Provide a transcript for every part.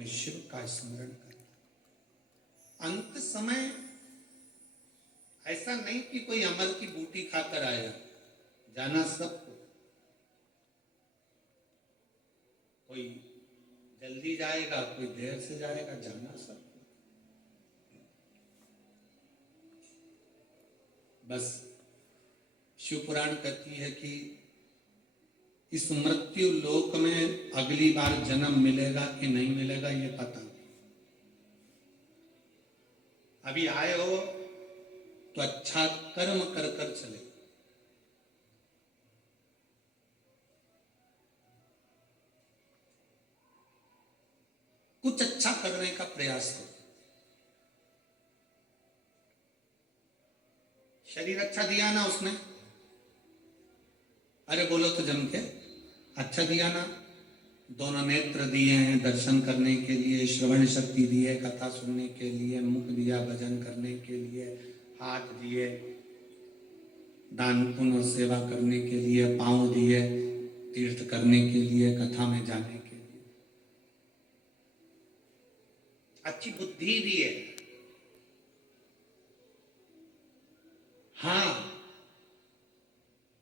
में शिव का स्मरण करें। अंत समय ऐसा नहीं कि कोई अमर की बूटी खाकर आया, जाना सबको। कोई जल्दी जाएगा, कोई देर से जाएगा, जाना सबको। बस शिव पुराण कहती है कि इस मृत्यु लोक में अगली बार जन्म मिलेगा कि नहीं मिलेगा ये पता नहीं। अभी आए हो तो अच्छा कर्म कर कर चले। कुछ अच्छा करने का प्रयास करो। शरीर अच्छा दिया ना उसने, अरे बोलो तो जम के, अच्छा दिया ना। दोनों नेत्र दिए हैं दर्शन करने के लिए, श्रवण शक्ति दी है कथा सुनने के लिए, मुख दिया भजन करने के लिए, हाथ दिए दान पुण्य और सेवा करने के लिए, पांव दिए तीर्थ करने के लिए, कथा में जाने के लिए, अच्छी बुद्धि दी है। हाँ,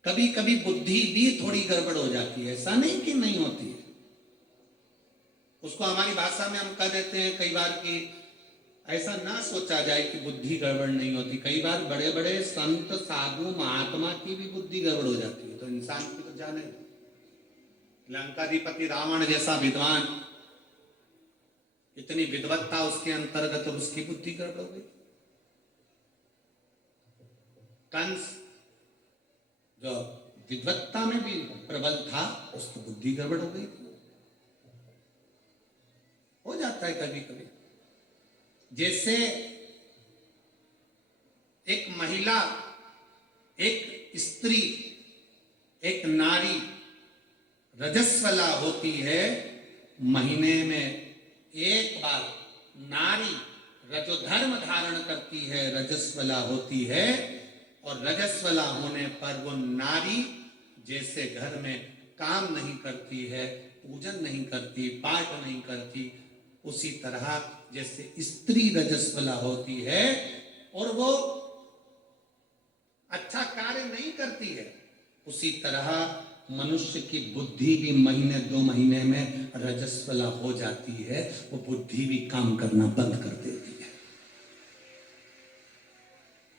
कभी कभी बुद्धि भी थोड़ी गड़बड़ हो जाती है, ऐसा नहीं कि नहीं होती है। उसको हमारी भाषा में हम कह देते हैं कई बार कि ऐसा ना सोचा जाए कि बुद्धि गड़बड़ नहीं होती। कई बार बड़े बड़े संत साधु महात्मा की भी बुद्धि गड़बड़ हो जाती है, तो इंसान की तो जाने। लंकाधिपति रावण जैसा विद्वान, इतनी विद्वत्ता उसके अंतर्गत, तो उसकी बुद्धि गड़बड़ हो गई। कंस जो विद्वत्ता में भी प्रबल था, उसकी बुद्धि गड़बड़ हो गई। हो जाता है कभी कभी। जैसे एक महिला, एक स्त्री, एक नारी रजस्वला होती है, महीने में एक बार नारी रजोधर्म धारण करती है, रजस्वला होती है। और रजस्वला होने पर वो नारी जैसे घर में काम नहीं करती है, पूजन नहीं करती, पाठ नहीं करती, उसी तरह जैसे स्त्री रजस्वला होती है और वो अच्छा कार्य नहीं करती है, उसी तरह मनुष्य की बुद्धि भी महीने 2 महीने में रजस्वला हो जाती है। वो बुद्धि भी काम करना बंद कर देती है।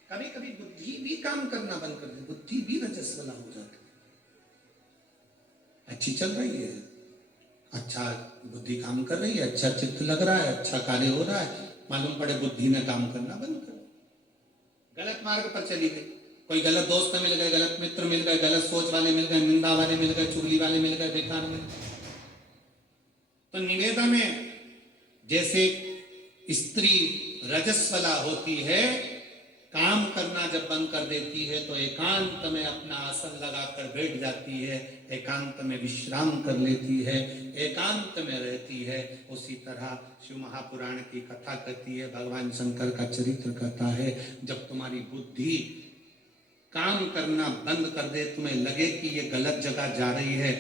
कभी कभी बुद्धि भी काम करना बंद कर देती है, बुद्धि भी रजस्वला हो जाती है। अच्छी चल रही है, अच्छा बुद्धि काम कर रही है, अच्छा चित्त लग रहा है, अच्छा कार्य हो रहा है, मालूम पड़े बुद्धि ने काम करना बंद कर, गलत मार्ग पर चली गई। कोई गलत दोस्त मिल गए, गलत मित्र मिल गए, गलत सोच वाले मिल गए, निंदा वाले मिल गए, चुगली वाले मिल गए, बेकार मिल गए। तो निवेदन में जैसे स्त्री रजस्वला होती है, काम करना जब बंद कर देती है तो एकांत में अपना आसन लगाकर बैठ जाती है, एकांत में विश्राम कर लेती है, एकांत में रहती है। उसी तरह शिव महापुराण की कथा कहती है, भगवान शंकर का चरित्र कहता है, जब तुम्हारी बुद्धि काम करना बंद कर दे, तुम्हें लगे कि ये गलत जगह जा रही है,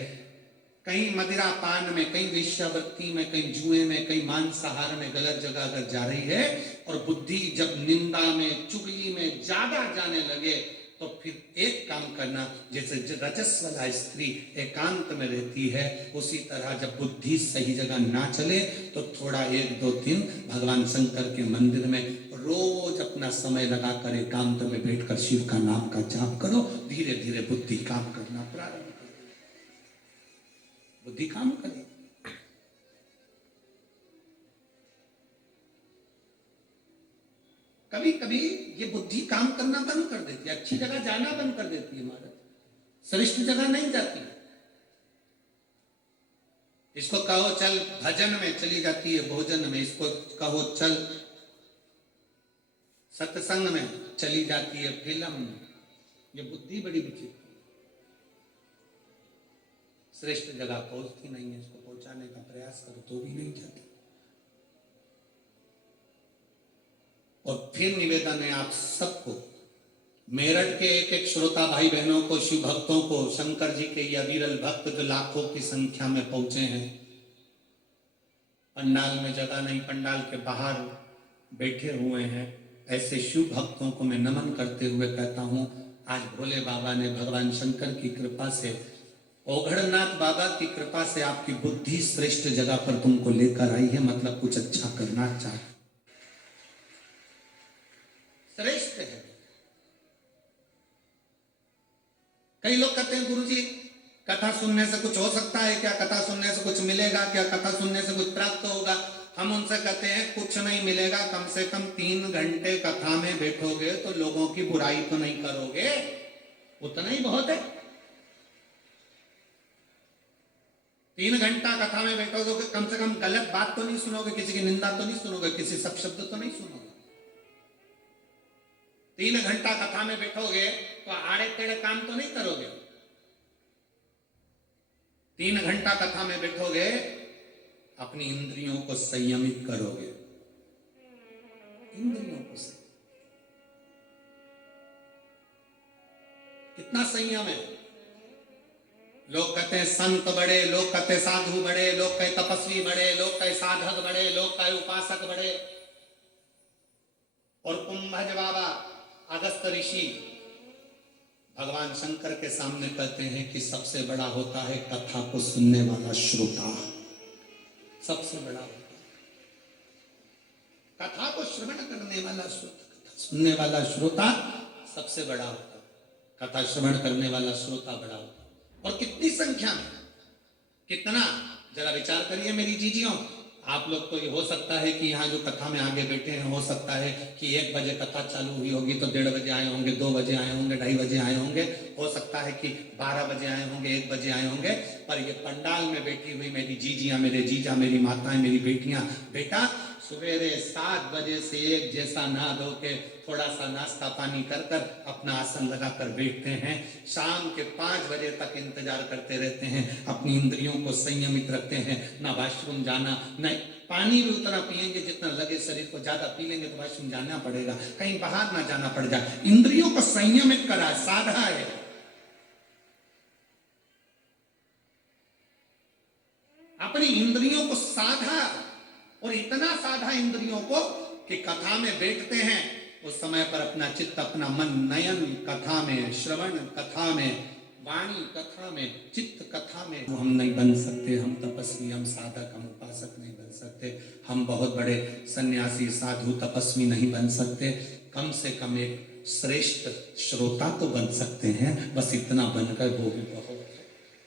कहीं मदिरा पान में, कहीं वेश्यावृत्ति में, कहीं जुए में, कहीं मांसाहार में गलत जगह अगर जा रही है, और बुद्धि जब निंदा में, चुगली में ज्यादा जाने लगे, तो फिर एक काम करना, जैसे रजस्वला स्त्री एकांत में रहती है, उसी तरह जब बुद्धि सही जगह ना चले तो थोड़ा 1-2 दिन भगवान शंकर के मंदिर में रोज अपना समय लगाकर एकांत में बैठकर शिव का नाम का जाप करो। धीरे धीरे बुद्धि काम करना प्रारंभ कर, बुद्धि काम करे। कभी कभी ये बुद्धि काम करना बंद कर देती है, अच्छी जगह जाना बंद कर देती है, महाराज श्रेष्ठ जगह नहीं जाती। इसको कहो चल भजन में, चली जाती है भोजन में। इसको कहो चल सत्संग में, चली जाती है फिल्म में। ये बुद्धि बड़ी विचित्र, श्रेष्ठ जगह पहुंचती नहीं है। इसको पहुंचाने का प्रयास करो तो भी नहीं जाती। और फिर निवेदन है आप सबको, मेरठ के एक एक श्रोता भाई बहनों को, शिव भक्तों को, शंकर जी के ये अविरल भक्त जो लाखों की संख्या में पहुंचे हैं, पंडाल में जगह नहीं, पंडाल के बाहर बैठे हुए हैं, ऐसे शिव भक्तों को मैं नमन करते हुए कहता हूं, आज भोले बाबा ने भगवान शंकर की कृपा से, ओघड़नाथ बाबा की कृपा से आपकी बुद्धि श्रेष्ठ जगह पर तुमको लेकर आई है, मतलब कुछ अच्छा करना चाहते, श्रेष्ठ है। कई लोग कहते हैं गुरुजी कथा सुनने से कुछ हो सकता है क्या, कथा सुनने से कुछ मिलेगा क्या, कथा सुनने से कुछ प्राप्त होगा। हम उनसे कहते हैं कुछ नहीं मिलेगा, कम से कम 3 घंटे कथा में बैठोगे तो लोगों की बुराई तो नहीं करोगे, उतना ही बहुत है। 3 घंटा कथा में बैठोगे, कम से कम गलत बात तो नहीं सुनोगे, किसी की निंदा तो नहीं सुनोगे, किसी शब्द तो नहीं सुनोगे। 3 घंटा कथा में बैठोगे तो आड़े टेढ़े काम तो नहीं करोगे। 3 घंटा कथा में बैठोगे, अपनी इंद्रियों को संयमित करोगे, इंद्रियों को कितना संयम है। लोग कहते हैं संत बड़े, लोग कहते हैं साधु बड़े, लोग कहे तपस्वी बड़े, लोग कहे साधक बड़े, लोग कहे उपासक बड़े। और कुंभज बाबा अगस्त ऋषि भगवान शंकर के सामने कहते हैं कि सबसे बड़ा होता है कथा को सुनने वाला श्रोता, सबसे बड़ा होता है कथा को श्रवण करने वाला श्रोता, कथा सुनने वाला श्रोता सबसे बड़ा होता है, कथा श्रवण करने वाला श्रोता बड़ा होता है। और कितनी संख्या में, कितना, जरा विचार करिए मेरी जीजियों। आप लोग तो ये हो सकता है कि यहाँ जो कथा में आगे बैठे हैं, हो सकता है कि 1 बजे कथा चालू हुई होगी तो 1:30 बजे आए होंगे, 2 बजे आए होंगे, 2:30 बजे आए होंगे, हो सकता है कि 12 बजे आए होंगे, 1 बजे आए होंगे। पर ये पंडाल में बैठी हुई मेरी जीजियां, मेरे जीजा, मेरी माताएं, मेरी बेटियां, बेटा सवेरे 7 बजे से एक जैसा नहा धो के थोड़ा सा नाश्ता पानी कर कर अपना आसन लगा कर बैठते हैं, शाम के 5 बजे तक इंतजार करते रहते हैं, अपनी इंद्रियों को संयमित रखते हैं, ना वॉशरूम जाना, न पानी भी उतना पिएंगे जितना लगे, शरीर को ज्यादा पी लेंगे तो वॉशरूम जाना पड़ेगा, कहीं बाहर ना जाना पड़ जाए, इंद्रियों को संयमित करा, साधा है। अपनी इंद्रियों को साधा, और इतना साधा इंद्रियों को कि कथा में बैठते हैं उस समय पर अपना चित्त, अपना मन, नयन कथा में, श्रवण कथा में, वाणी कथा में, चित्त कथा में। हम नहीं बन सकते, हम तपस्वी, हम साधक, हम उपासक नहीं बन सकते, हम बहुत बड़े सन्यासी, साधु, तपस्वी नहीं बन सकते, कम से कम एक श्रेष्ठ श्रोता तो बन सकते हैं, बस इतना बनकर वो भी बहुत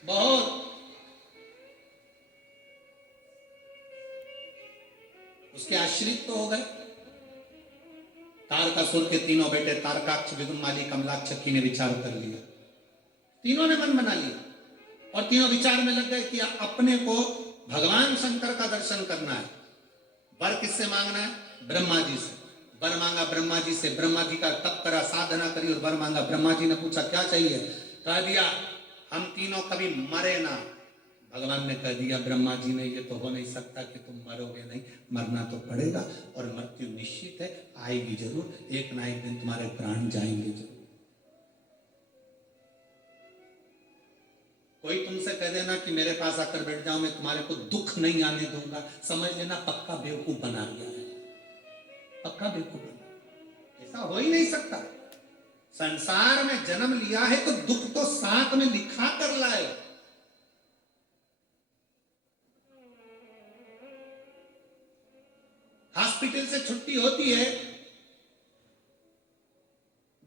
बहुत। उसके आश्रित तो हो गए। तारकासुर के 3 बेटे तारकाक्ष, विदुमाली, कमलाक्षकी ने विचार कर लिया, तीनों ने मन बना लिया और तीनों विचार में लग गए कि अपने को भगवान शंकर का दर्शन करना है। वर किससे मांगना है? ब्रह्मा जी से। वर मांगा ब्रह्मा जी से, ब्रह्मा जी का तप करा, साधना करी और वर मांगा। ब्रह्मा जी ने पूछा क्या चाहिए? कह दिया हम तीनों कभी मरे ना। भगवान ने कह दिया ब्रह्मा जी ने, ये तो हो नहीं सकता कि तुम मरोगे नहीं, मरना तो पड़ेगा और मृत्यु निश्चित है, आएगी जरूर, एक ना एक दिन तुम्हारे प्राण जाएंगे जरूर। कोई तुमसे कह देना कि मेरे पास आकर बैठ जाओ, मैं तुम्हारे को दुख नहीं आने दूंगा, समझ लेना पक्का बेवकूफ बना दिया है, पक्का बेवकूफ बना। ऐसा हो ही नहीं सकता। संसार में जन्म लिया है तो दुख तो साथ में लिखा कर लाए। हॉस्पिटल से छुट्टी होती है,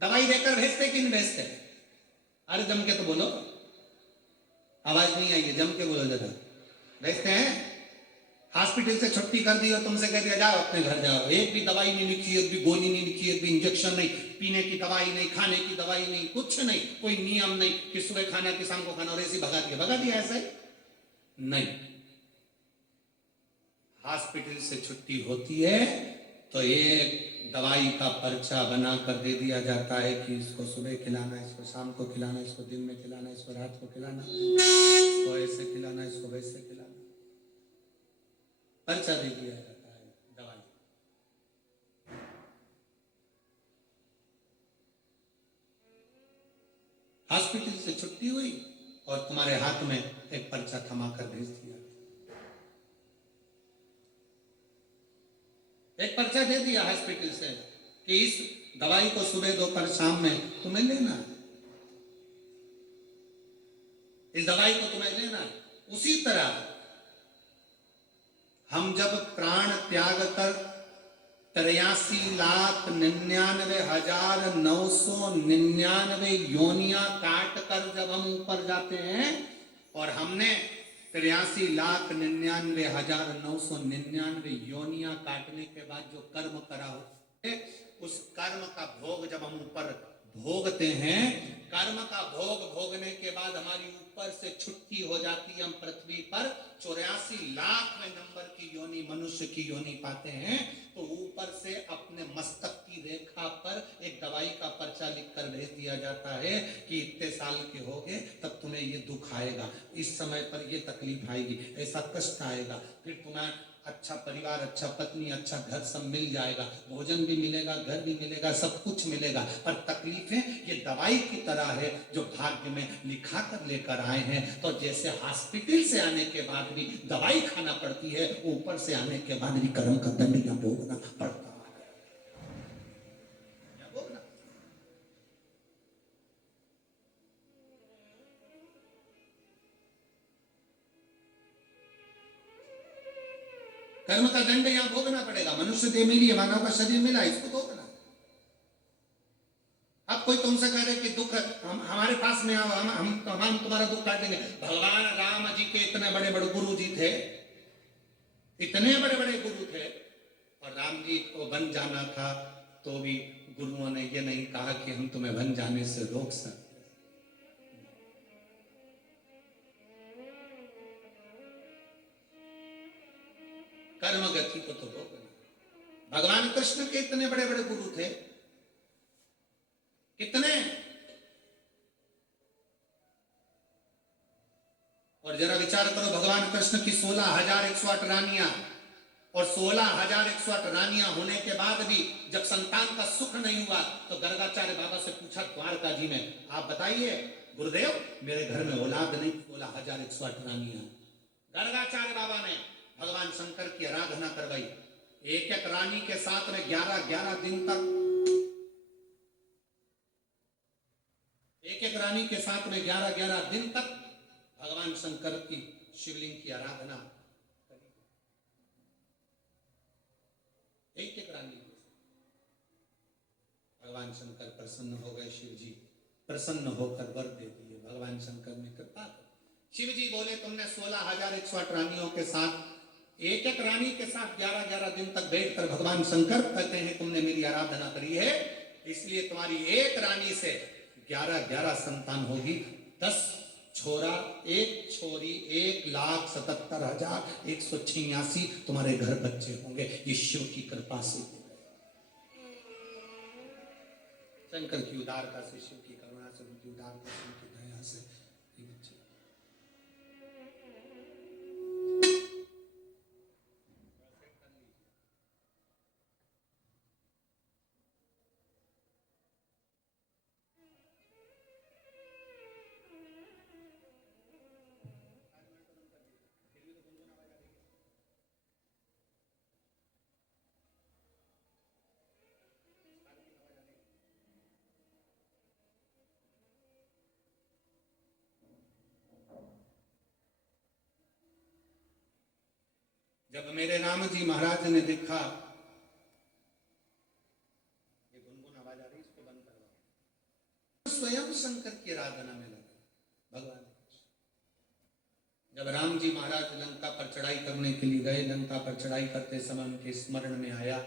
दवाई देकर भेजते कि नहीं भेजते? अरे जम के तो बोलो, आवाज नहीं आई है, जम के बोलो जरा। भेजते हैं? हॉस्पिटल से छुट्टी कर दी और तुमसे कह दिया जाओ अपने घर जाओ, एक भी दवाई नहीं लिखी, एक भी गोली नहीं लिखी, एक भी इंजेक्शन नहीं, पीने की दवाई नहीं, खाने की दवाई नहीं, कुछ नहीं, कोई नियम नहीं कि सुबह खाना कि शाम को खाना, और ऐसी भगा दिया ऐसा ही नहीं। हॉस्पिटल से छुट्टी होती है तो एक दवाई का पर्चा बना कर दे दिया जाता है कि इसको सुबह खिलाना, इसको शाम को खिलाना, इसको दिन में खिलाना, इसको रात को खिलाना, इसको ऐसे खिलाना, इसको वैसे खिलाना, पर्चा दे दिया जाता है दवाई। हॉस्पिटल से छुट्टी हुई और तुम्हारे हाथ में एक पर्चा थमा कर भेज दिया। एक पर्चा दे दिया हॉस्पिटल से कि इस दवाई को सुबह दोपहर शाम में तुम्हें लेना है, इस दवाई को तुम्हें लेना है। उसी तरह हम जब प्राण त्याग कर 83,99,999 योनियां काट कर जब हम ऊपर जाते हैं, और हमने 83,99,999 योनियां काटने के बाद जो कर्म करा हो, उस कर्म का भोग जब हम ऊपर भोगते हैं, कर्म का भोग भोगने के बाद हमारी ऊपर से छुट्टी हो जाती है, हम पृथ्वी पर 84,00,000वें नंबर की योनि, मनुष्य की योनि पाते हैं। तो ऊपर से अपने मस्तक की रेखा पर एक दवाई का पर्चा लिखकर भेज दिया जाता है कि इतने साल के होगे तब तुम्हें ये दुख आएगा, इस समय पर ये तकलीफ आएगी, ऐसा कष्ट आएगा, फिर तुम्हें अच्छा परिवार, अच्छा पत्नी, अच्छा घर सब मिल जाएगा, भोजन भी मिलेगा, घर भी मिलेगा, सब कुछ मिलेगा। पर तकलीफें ये दवाई की तरह है जो भाग्य में लिखा कर लेकर आए हैं। तो जैसे हॉस्पिटल से आने के बाद भी दवाई खाना पड़ती है, ऊपर से आने के बाद भी कर्म का दंड या भोगना पड़ता है। कर्म का दंड यहां भोगना पड़ेगा। मनुष्य देह मिली है, मानव का शरीर मिला, इसको भोगना। अब कोई तुमसे कह रहे कि दुख हमारे पास में आओ, हम तुम्हारा दुख काट देंगे। भगवान राम जी के इतने बड़े बड़े गुरु जी थे, इतने बड़े बड़े गुरु थे, और राम जी को वन जाना था तो भी गुरुओं ने ये नहीं कहा कि हम तुम्हें वन जाने से रोक सकते। कर्म गति को तो भोगना। भगवान कृष्ण के इतने बड़े बड़े गुरु थे, कितने, और जरा विचार करो, भगवान कृष्ण की 16,108 रानियां, और 16,108 रानियां होने के बाद भी जब संतान का सुख नहीं हुआ तो गर्गाचार्य बाबा से पूछा द्वारका जी में, आप बताइए गुरुदेव, मेरे घर में औलाद नहीं, 16,108 रानियां। गर्गाचार्य बाबा ने भगवान शंकर की आराधना करवाई, एक एक रानी के साथ में 11-11 दिन तक, एक एक रानी के साथ में 11-11 दिन तक भगवान शंकर की शिवलिंग की आराधना करी। एक एक रानी, भगवान शंकर प्रसन्न हो गए, शिव जी प्रसन्न होकर वर दे दिए। भगवान शंकर ने कृपा कर, शिव जी बोले तुमने 16,108 रानियों के साथ, एक एक रानी के साथ 11-11 दिन तक बैठकर, भगवान शंकर कहते हैं तुमने मेरी आराधना करी है, इसलिए तुम्हारी एक रानी से 11-11 संतान होगी। 10 छोरा, एक छोरी, 1,77,186 तुम्हारे घर बच्चे होंगे। ये शिव की कृपा से, शंकर की उदारता से, शिव की करुणा से, उनकी उदारता से, उनकी दया से ये बच्चे। जब मेरे राम जी महाराज ने देखा, ये गुनगुन आवाज आ रही, इसको बंद करवा, स्वयं शंकर की आराधना में लगे। भगवान जब राम जी महाराज लंका पर चढ़ाई करने के लिए गए, लंका पर चढ़ाई करते समय उनके स्मरण में आया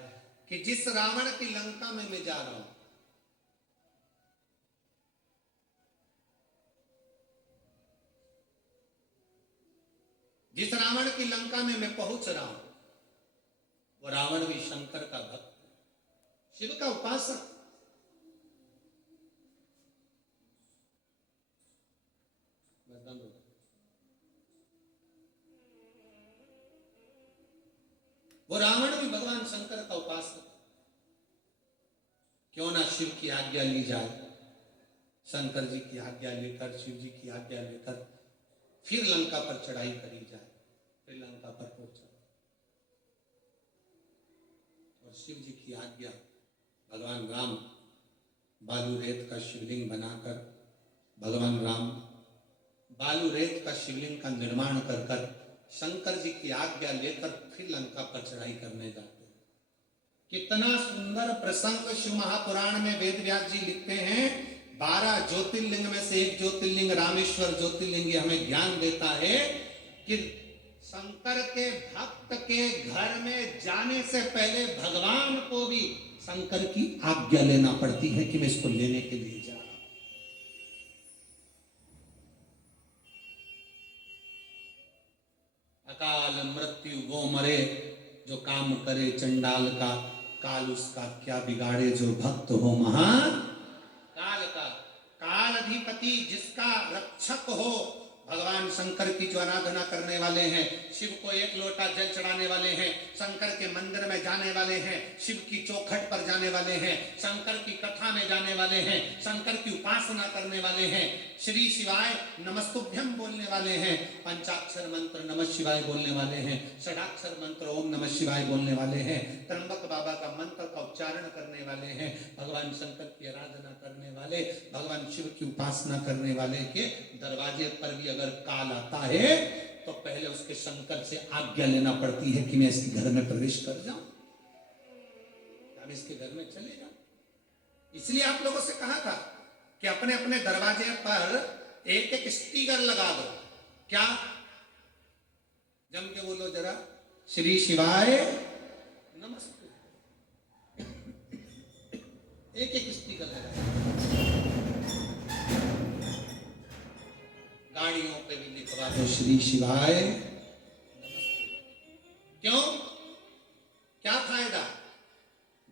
कि जिस रावण की लंका में मैं जा रहा हूं, जिस रावण की लंका में मैं पहुंच रहा हूं, वो रावण भी शंकर का भक्त, शिव का उपासक। वो रावण भी भगवान शंकर का उपासक। क्यों ना शिव की आज्ञा ली जाए, शंकर जी की आज्ञा लेकर, शिव जी की आज्ञा लेकर फिर लंका पर चढ़ाई करी जाए। फिर लंका पर पहुंचा, और शिव जी की आज्ञा, भगवान राम बालू रेत का शिवलिंग बनाकर, भगवान राम बालू रेत का शिवलिंग का निर्माण कर कर शंकर जी की आज्ञा लेकर फिर लंका पर चढ़ाई करने जाते हैं। कितना सुंदर प्रसंग शिव महापुराण में वेद व्यास जी लिखते हैं। 12 ज्योतिर्लिंग में से एक ज्योतिर्लिंग रामेश्वर ज्योतिर्लिंग हमें ज्ञान देता है कि शंकर के भक्त के घर में जाने से पहले भगवान को भी शंकर की आज्ञा लेना पड़ती है कि मैं इसको लेने के लिए जा रहा हूं। अकाल मृत्यु वो मरे, जो काम करे चंडाल का, काल उसका क्या बिगाड़े जो भक्त हो महान काल का। काल अधिपति जिसका रक्षक हो, भगवान शंकर की जो आराधना करने वाले हैं, शिव को एक लोटा जल चढ़ाने वाले हैं, शंकर के मंदिर में जाने वाले हैं, शिव की चौखट पर जाने वाले हैं, शंकर की कथा में जाने वाले हैं, शंकर की उपासना करने वाले हैं, श्री शिवाय नमस्तुभ्यम बोलने वाले हैं, पंचाक्षर मंत्र नमः शिवाय बोलने वाले हैं, षडाक्षर मंत्र ओम नमः शिवाय बोलने वाले हैं, त्र्यंबक बाबा का मंत्र का उच्चारण करने वाले हैं, भगवान शंकर की आराधना करने वाले, भगवान शिव की उपासना करने वाले के दरवाजे पर भी अगर काल आता है तो पहले उसके शंकर से आज्ञा लेना पड़ती है कि मैं इसके घर में प्रवेश कर जाऊं, हम इसके घर में चले जाऊं। इसलिए आप लोगों से कहा था कि अपने अपने दरवाजे पर एक एक स्टिकर लगा दो। क्या? जम के बोलो जरा, श्री शिवाय नमस्ते। एक एक स्टिकर लगा, गाड़ियों पे भी लिखवा दो श्री शिवाय नमस्ते। क्यों? क्या फायदा?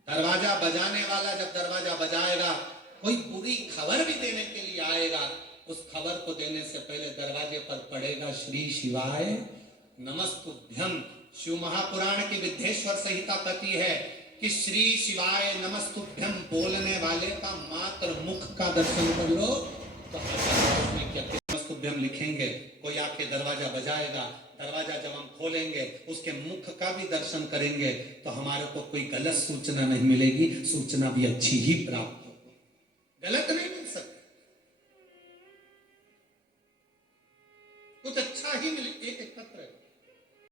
दरवाजा बजाने वाला जब दरवाजा बजाएगा, कोई बुरी खबर भी देने के लिए आएगा, उस खबर को देने से पहले दरवाजे पर पड़ेगा श्री शिवाय नमस्तुभ्यम। शिव महापुराण की विद्धेश्वर संहिता कहती है कि श्री शिवाय नमस्तुभ्यम बोलने वाले का मात्र मुख का दर्शन कर लो तो नमस्तुभ्यम लिखेंगे, कोई आके दरवाजा बजाएगा, दरवाजा जब हम खोलेंगे उसके मुख का भी दर्शन करेंगे तो हमारे को कोई गलत सूचना नहीं मिलेगी, सूचना भी अच्छी ही प्राप्त होगी, गलत नहीं